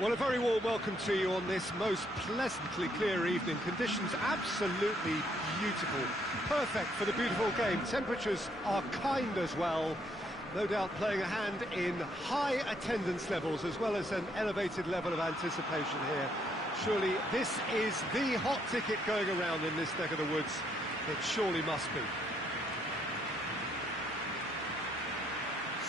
Well, a very warm welcome to you on this most pleasantly clear evening. Conditions absolutely beautiful. Perfect for the beautiful game. Temperatures are kind as well. No doubt playing a hand in high attendance levels as well as an elevated level of anticipation here. Surely this is the hot ticket going around in this neck of the woods. It surely must be.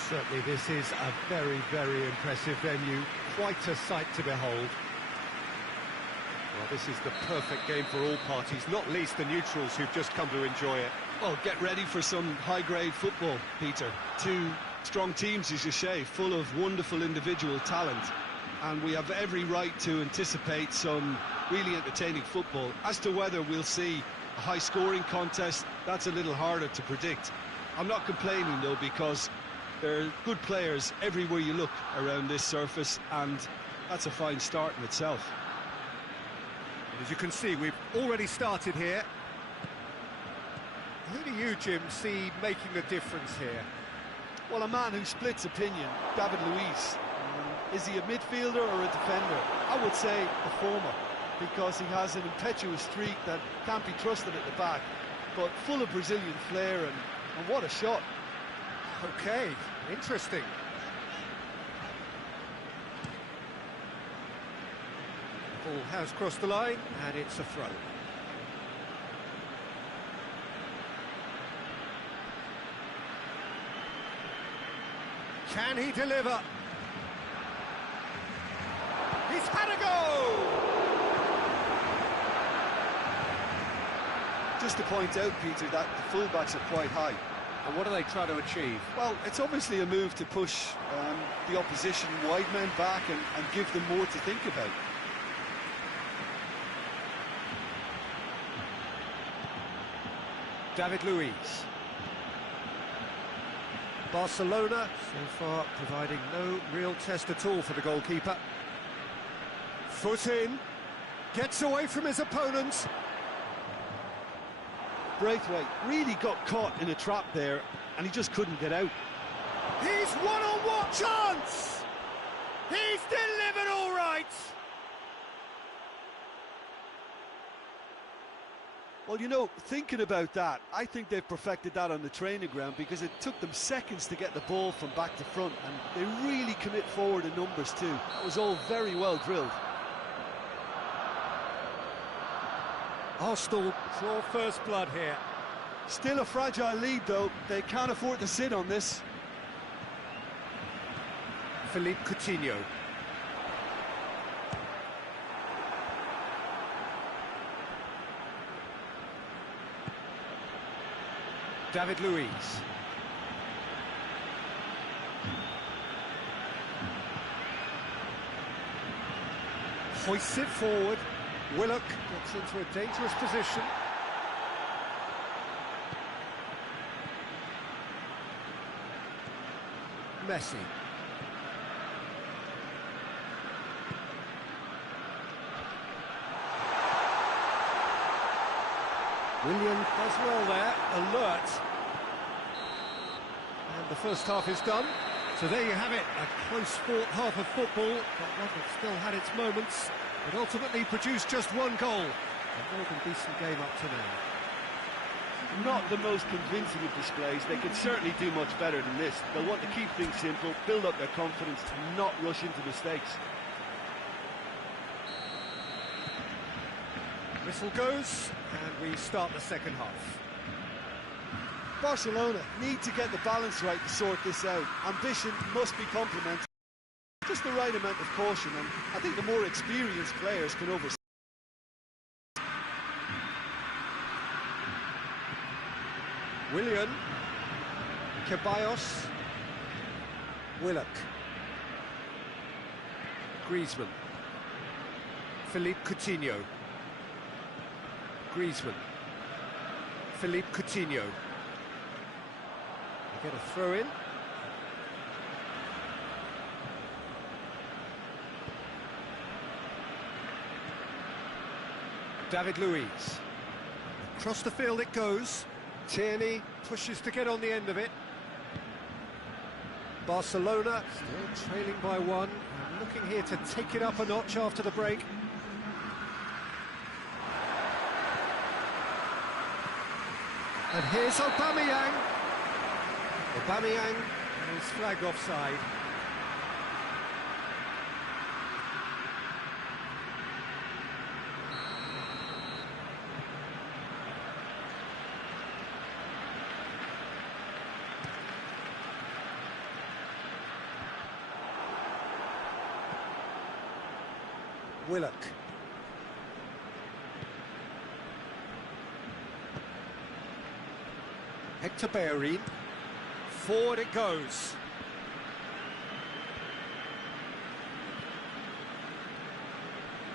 Certainly this is a very, very impressive venue. Quite a sight to behold. Well, this is the perfect game for all parties, not least the neutrals who've just come to enjoy it. Well, get ready for some high-grade football, Peter. Two strong teams, as you say, full of wonderful individual talent. And we have every right to anticipate some really entertaining football. As to whether we'll see a high-scoring contest, that's a little harder to predict. I'm not complaining, though, because there are good players everywhere you look around this surface, and that's a fine start in itself. As you can see, we've already started here. Who do you, Jim, see making the difference here? Well, a man who splits opinion, David Luiz. Is he a midfielder or a defender? I would say the former, because he has an impetuous streak that can't be trusted at the back, but full of Brazilian flair, and what a shot. Okay, interesting. Ball has crossed the line, and it's a throw. Can he deliver? He's had a go! Just to point out, Peter, that the fullbacks are quite high. And what are they trying to achieve? Well, it's obviously a move to push the opposition wide men back and give them more to think about. David Luiz. Barcelona, so far, providing no real test at all for the goalkeeper. Foot in, gets away from his opponents. Braithwaite really got caught in a trap there, and he just couldn't get out. He's one-on-one chance! He's delivered all right! Well, you know, thinking about that, I think they've perfected that on the training ground, because it took them seconds to get the ball from back to front, and they really commit forward in numbers too. That was all very well drilled. Arsenal draw first blood here. Still a fragile lead, though. They can't afford to sit on this. Philippe Coutinho. David Luiz. Hoists it forward. Willock gets into a dangerous position. Messi. Willian does well there, alert. And the first half is done. So there you have it, a close-fought half of football, but one that still had its moments. But ultimately produced just one goal. A more than decent game up to now. Not the most convincing of displays. They could certainly do much better than this. They'll want to keep things simple, build up their confidence, and not rush into mistakes. Whistle goes, and we start the second half. Barcelona need to get the balance right to sort this out. Ambition must be complemented. Just the right amount of caution, and I think the more experienced players can oversee. Willian, Ceballos, Willock, Griezmann, Philippe Coutinho, Griezmann, Philippe Coutinho. They get a throw in. David Luiz. Across the field it goes. Tierney pushes to get on the end of it. Barcelona still trailing by one, and looking here to take it up a notch after the break. And here's Aubameyang. Aubameyang is flagged offside. Willock. Hector Bellerin. Forward it goes.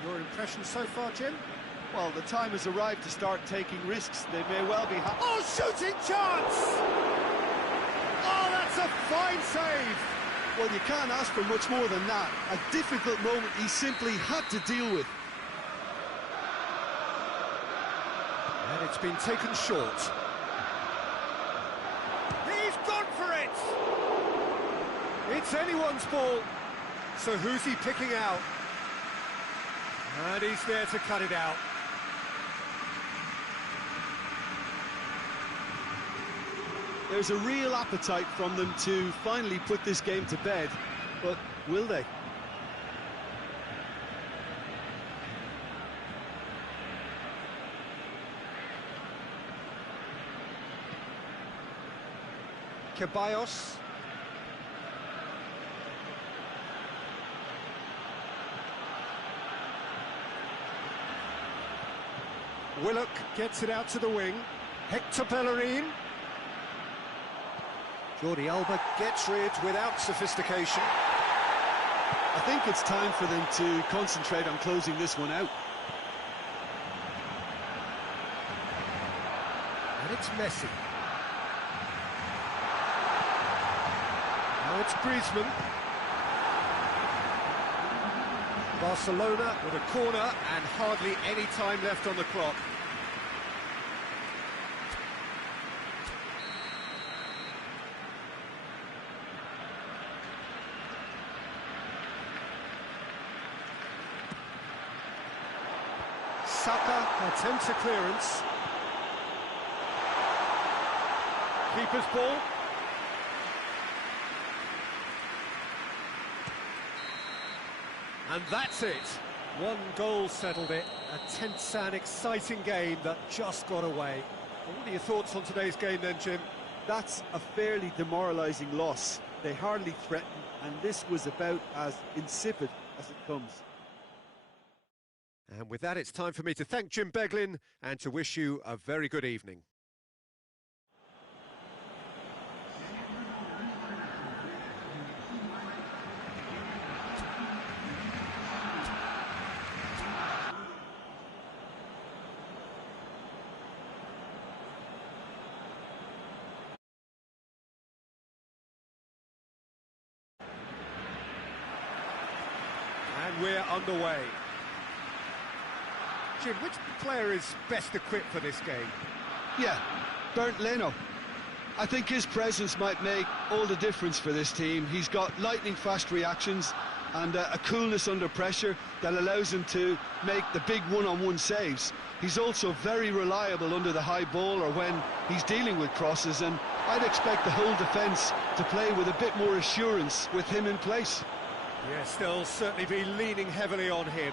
Your impression so far, Jim? Well, the time has arrived to start taking risks. They may well be... Oh, shooting chance! Oh, that's a fine save! Well, you can't ask for much more than that. A difficult moment he simply had to deal with. And it's been taken short. He's gone for it! It's anyone's ball. So who's he picking out? And he's there to cut it out. There's a real appetite from them to finally put this game to bed, but will they? Ceballos. Willock gets it out to the wing. Hector Bellerin. Jordi Alba gets rid without sophistication. I think it's time for them to concentrate on closing this one out. And it's Messi. Now it's Griezmann. Barcelona with a corner and hardly any time left on the clock. Saka attempts a clearance. Keeper's ball. And that's it. One goal settled it. A tense and exciting game that just got away. Well, what are your thoughts on today's game then, Jim? That's a fairly demoralising loss. They hardly threatened, and this was about as insipid as it comes. And with that, it's time for me to thank Jim Beglin and to wish you a very good evening. And we're underway. Jim, which player is best equipped for this game? Yeah, Bernd Leno. I think his presence might make all the difference for this team. He's got lightning-fast reactions and a coolness under pressure that allows him to make the big one-on-one saves. He's also very reliable under the high ball or when he's dealing with crosses, and I'd expect the whole defence to play with a bit more assurance with him in place. Yes, they'll certainly be leaning heavily on him.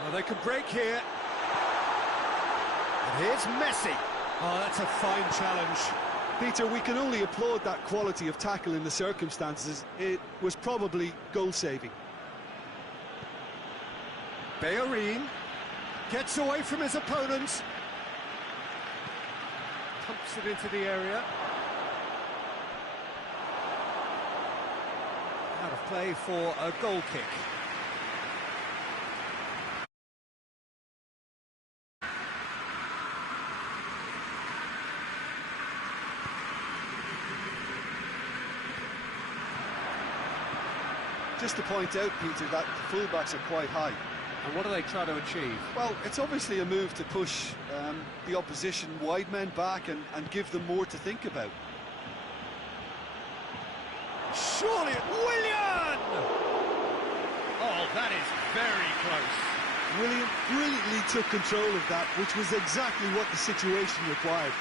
Well, they can break here. And here's Messi. Oh, that's a fine challenge. Peter, we can only applaud that quality of tackle in the circumstances. It was probably goal-saving. Bellerin gets away from his opponent. Pumps it into the area. Out of play for a goal kick. Just to point out, Peter, that the fullbacks are quite high. And what are they trying to achieve? Well, it's obviously a move to push the opposition wide men back and give them more to think about. Surely, Willian! Oh, that is very close. William brilliantly took control of that, which was exactly what the situation required.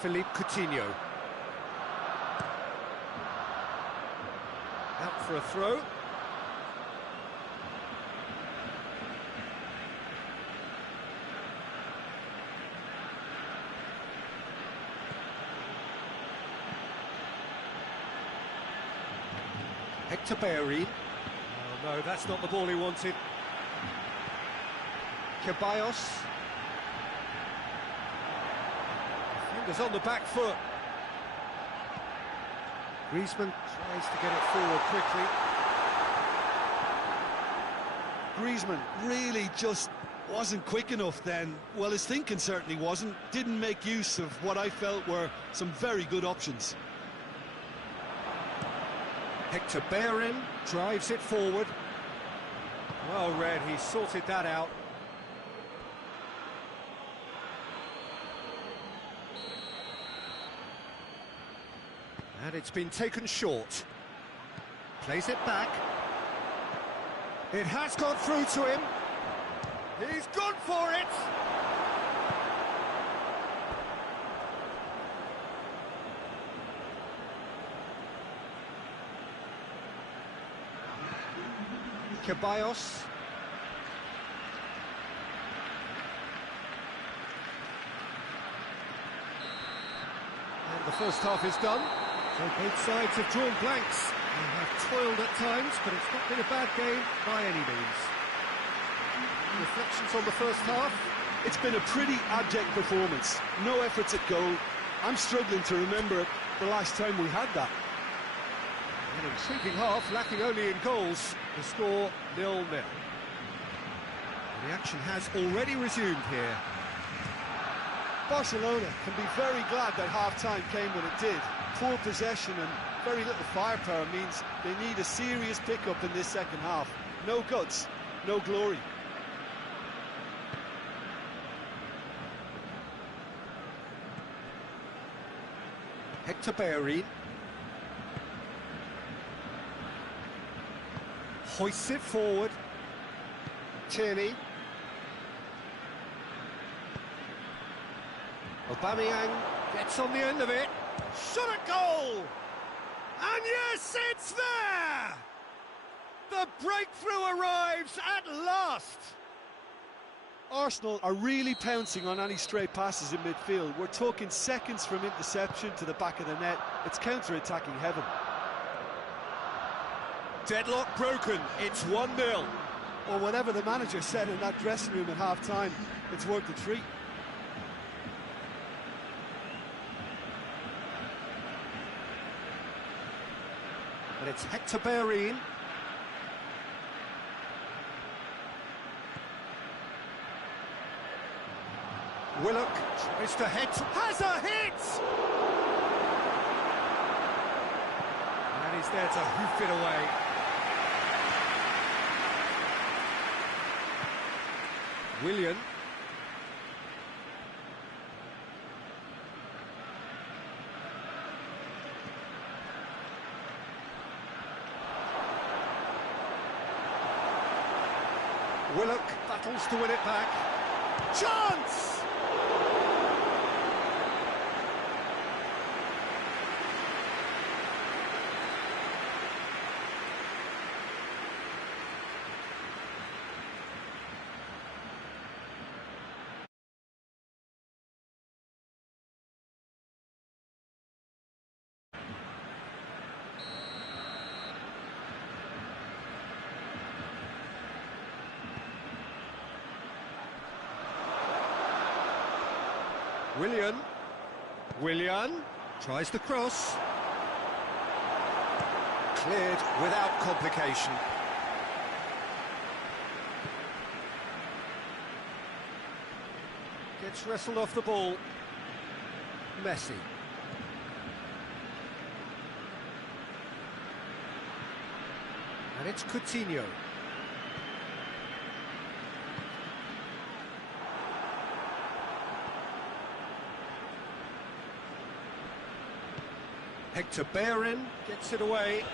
Philippe Coutinho. Out for a throw. Hector Bellerin. Oh no, that's not the ball he wanted. Ceballos. Defenders on the back foot. Griezmann tries to get it forward quickly. Griezmann really just wasn't quick enough then. Well, his thinking certainly wasn't. Didn't make use of what I felt were some very good options. Hector Bellerin drives it forward. Well read, he sorted that out. And it's been taken short. Plays it back. It has gone through to him. He's gone for it! Ceballos. And the first half is done. So both sides have drawn blanks and have toiled at times, but it's not been a bad game by any means. Reflections on the first half? It's been a pretty abject performance. No efforts at goal. I'm struggling to remember the last time we had that. An intriguing half, lacking only in goals. The score 0-0. The action has already resumed here. Barcelona can be very glad that half-time came when it did. Poor possession and very little firepower means they need a serious pick-up in this second half. No guts, no glory. Hector Bellerin. Hoists it forward. Tierney. Aubameyang gets on the end of it. Shot at goal! And yes, it's there! The breakthrough arrives at last! Arsenal are really pouncing on any stray passes in midfield. We're talking seconds from interception to the back of the net. It's counter-attacking heaven. Deadlock broken, it's 1-0. Well, whatever the manager said in that dressing room at half-time, it's worth a treat. And it's Hector Bellerin. Willock tries to head, has a hit! And he's there to hoof it away. Willian. Willock battles to win it back. Chance! Willian tries the cross. Cleared without complication. Gets wrestled off the ball. Messi. And it's Coutinho. Hector Bellerin gets it away.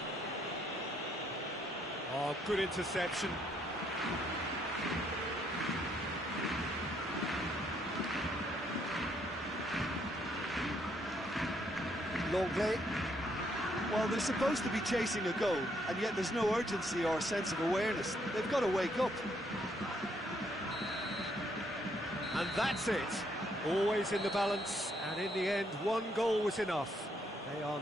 Oh, good interception. Longley. Well, they're supposed to be chasing a goal, and yet there's no urgency or sense of awareness. They've got to wake up. And that's it. Always in the balance, and in the end, one goal was enough. They are